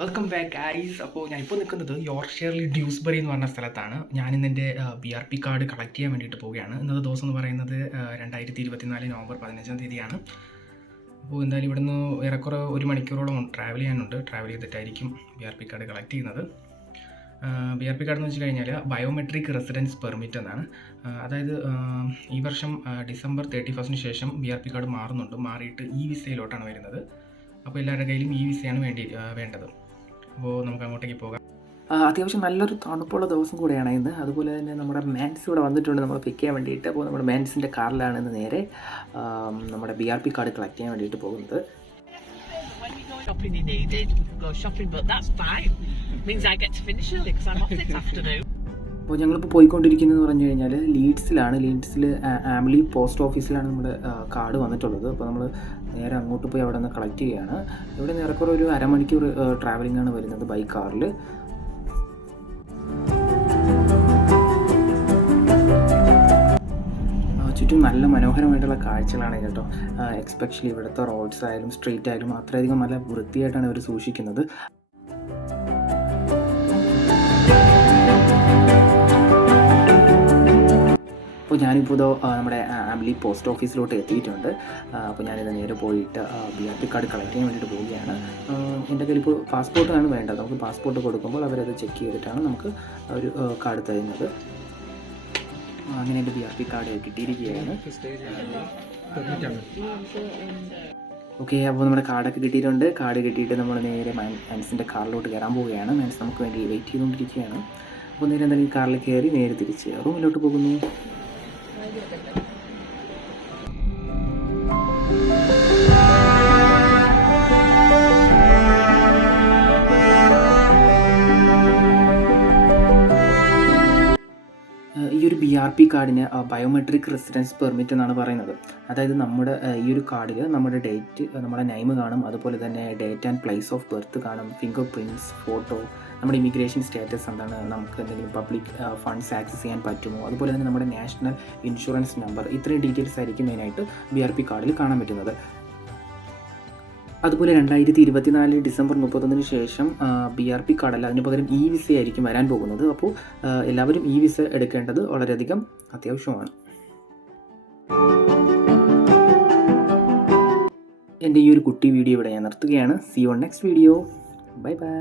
Welcome back guys. അപ്പോൾ ഞാനിപ്പോൾ നിൽക്കുന്നത് യോർക്ക്ഷയറിൽ ഡ്യൂസ്ബറി എന്ന് പറഞ്ഞ സ്ഥലത്താണ്. ഞാനിന്ന് എൻ്റെ BRP കാർഡ് കളക്ട് ചെയ്യാൻ വേണ്ടിയിട്ട് പോവുകയാണ്. ഇന്നത്തെ ദിവസം എന്ന് പറയുന്നത് 2024 നവംബർ 15-ാം തീയതിയാണ്. അപ്പോൾ എന്തായാലും ഇവിടുന്ന് ഏറെക്കുറെ 1 മണിക്കൂറോളം ട്രാവൽ ചെയ്യാനുണ്ട്. ട്രാവൽ ചെയ്തിട്ടായിരിക്കും BRP കാർഡ് കളക്ട് ചെയ്യുന്നത്. BRP കാർഡ് എന്ന് വെച്ച് കഴിഞ്ഞാൽ ബയോമെട്രിക് റെസിഡൻസ് പെർമിറ്റ് എന്നാണ്. അതായത് ഈ വർഷം ഡിസംബർ 31 ശേഷം BRP കാർഡ് മാറിയിട്ട് വിസയിലോട്ടാണ് വരുന്നത്. അപ്പോൾ എല്ലാവരുടെ കയ്യിലും വിസയാണ് വേണ്ടത്. അപ്പോൾ നമുക്ക് അങ്ങോട്ടേക്ക് പോകാം. അത്യാവശ്യം നല്ലൊരു തണുപ്പുള്ള ദിവസം കൂടെയാണ് ഇന്ന്. അതുപോലെ തന്നെ നമ്മുടെ മാൻസ് ഇവിടെ വന്നിട്ടുണ്ട് നമ്മൾ പിക്ക് ചെയ്യാൻ വേണ്ടിയിട്ട്. അപ്പോൾ നമ്മുടെ മാൻസിൻ്റെ കാറിലാണ് ഇന്ന് നേരെ നമ്മുടെ BRP കാർഡ് കളക്ട് ചെയ്യാൻ വേണ്ടിയിട്ട് പോകുന്നത്. അപ്പോൾ ഞങ്ങളിപ്പോൾ പോയിക്കൊണ്ടിരിക്കുന്നതെന്ന് പറഞ്ഞു കഴിഞ്ഞാൽ ലീഡ്സിൽ ആംലി പോസ്റ്റ് ഓഫീസിലാണ് നമ്മുടെ കാർഡ് വന്നിട്ടുള്ളത്. അപ്പോൾ നമ്മൾ നേരെ അങ്ങോട്ട് പോയി അവിടെ നിന്ന് കളക്ട് ചെയ്യുകയാണ്. ഇവിടെ നിന്ന് ഏറെക്കുറെ ഒരു അരമണിക്കൂർ ട്രാവലിംഗ് ആണ് വരുന്നത് ബൈ കാറിൽ. ചുറ്റും നല്ല മനോഹരമായിട്ടുള്ള കാഴ്ചകളാണ് കേട്ടോ. എക്സ്പെഷ്യലി ഇവിടുത്തെ റോഡ്സ് ആയാലും സ്ട്രീറ്റ് ആയാലും അത്രയധികം നല്ല വൃത്തിയായിട്ടാണ് ഇവർ സൂക്ഷിക്കുന്നത്. അപ്പോൾ ഞാനിപ്പോൾ നമ്മുടെ ആംലി പോസ്റ്റ് ഓഫീസിലോട്ട് എത്തിയിട്ടുണ്ട്. അപ്പോൾ ഞാനിത് നേരെ പോയിട്ട് BRP കാർഡ് കളക്ട് ചെയ്യാൻ വേണ്ടിയിട്ട് പോവുകയാണ്. എൻ്റെ കയ്യിൽ ഇപ്പോൾ പാസ്പോർട്ടാണ് വേണ്ടത്. നമുക്ക് പാസ്പോർട്ട് കൊടുക്കുമ്പോൾ അവരത് ചെക്ക് ചെയ്തിട്ടാണ് നമുക്ക് ഒരു കാർഡ് തരുന്നത്. അങ്ങനെ എൻ്റെ BRP കാർഡ് കിട്ടിയിരിക്കുകയാണ്. ഓക്കെ, അപ്പോൾ നമ്മുടെ കാർഡൊക്കെ കിട്ടിയിട്ടുണ്ട്. കാർഡ് കിട്ടിയിട്ട് നമ്മൾ നേരെ മാൻസിൻ്റെ കാറിലോട്ട് കയറാൻ പോവുകയാണ്. മാൻസ് നമുക്ക് വേണ്ടി വെയിറ്റ് ചെയ്തുകൊണ്ടിരിക്കുകയാണ്. അപ്പോൾ നേരെ എന്തായാലും ഈ കാറിൽ കയറി നേരെ തിരിച്ച് റൂമിലോട്ട് പോകുന്നു. ഈ ഒരു BRP കാർഡിന് ബയോമെട്രിക് റെസിഡൻസ് പെർമിറ്റ് എന്നാണ് പറയുന്നത്. അതായത് നമ്മുടെ ഈ ഒരു കാർഡിൽ നമ്മുടെ ഡേറ്റ്, നമ്മുടെ നെയിം കാണും. അതുപോലെ തന്നെ date and place of birth കാണും, ഫിംഗർ പ്രിൻറ്റ്സ്, ഫോട്ടോ, നമ്മുടെ ഇമിഗ്രേഷൻ സ്റ്റാറ്റസ് എന്താണ്, നമുക്ക് എന്തെങ്കിലും പബ്ലിക് ഫണ്ട്സ് ആക്സസ് ചെയ്യാൻ പറ്റുമോ, അതുപോലെ തന്നെ നമ്മുടെ നാഷണൽ ഇൻഷുറൻസ് നമ്പർ, ഇത്രയും ഡീറ്റെയിൽസ് ആയിരിക്കും മെയിനായിട്ട് BRP കാർഡിൽ കാണാൻ പറ്റുന്നത്. അതുപോലെ 2024 ഡിസംബർ 31 ശേഷം BRP കാർഡല്ല, അതിന് പകരം വിസ ആയിരിക്കും വരാൻ പോകുന്നത്. അപ്പോൾ എല്ലാവരും വിസ എടുക്കേണ്ടത് വളരെയധികം അത്യാവശ്യമാണ്. എൻ്റെ ഈ ഒരു കുട്ടി വീഡിയോ ഇവിടെ ഞാൻ നിർത്തുകയാണ്. See you on next video. Bye by.